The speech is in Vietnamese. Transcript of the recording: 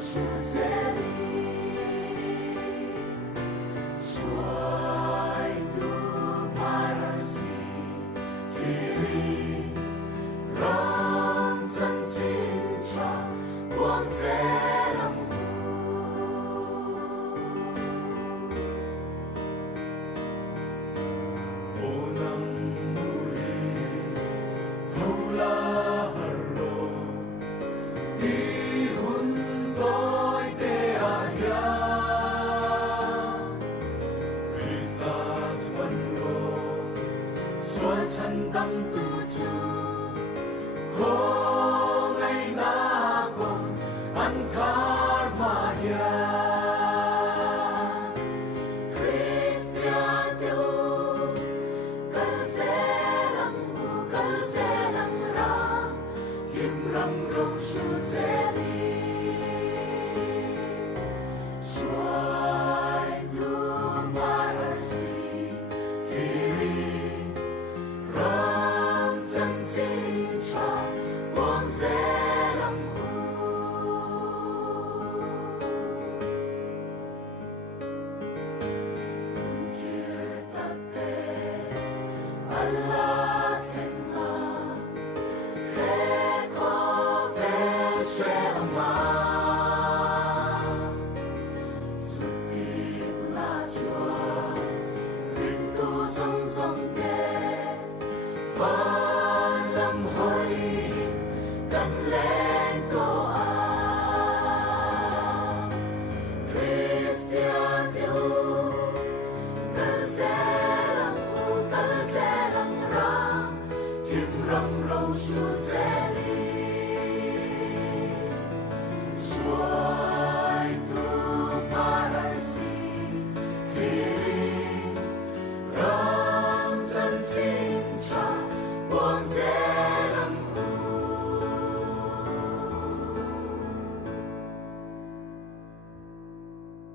是这里，水都迈而行，体力让真经常光在冷不能无力，头拉耳ihun toy te ahya Kristat mango suan chan dam tu chu ko ngai na kong an kar ma ya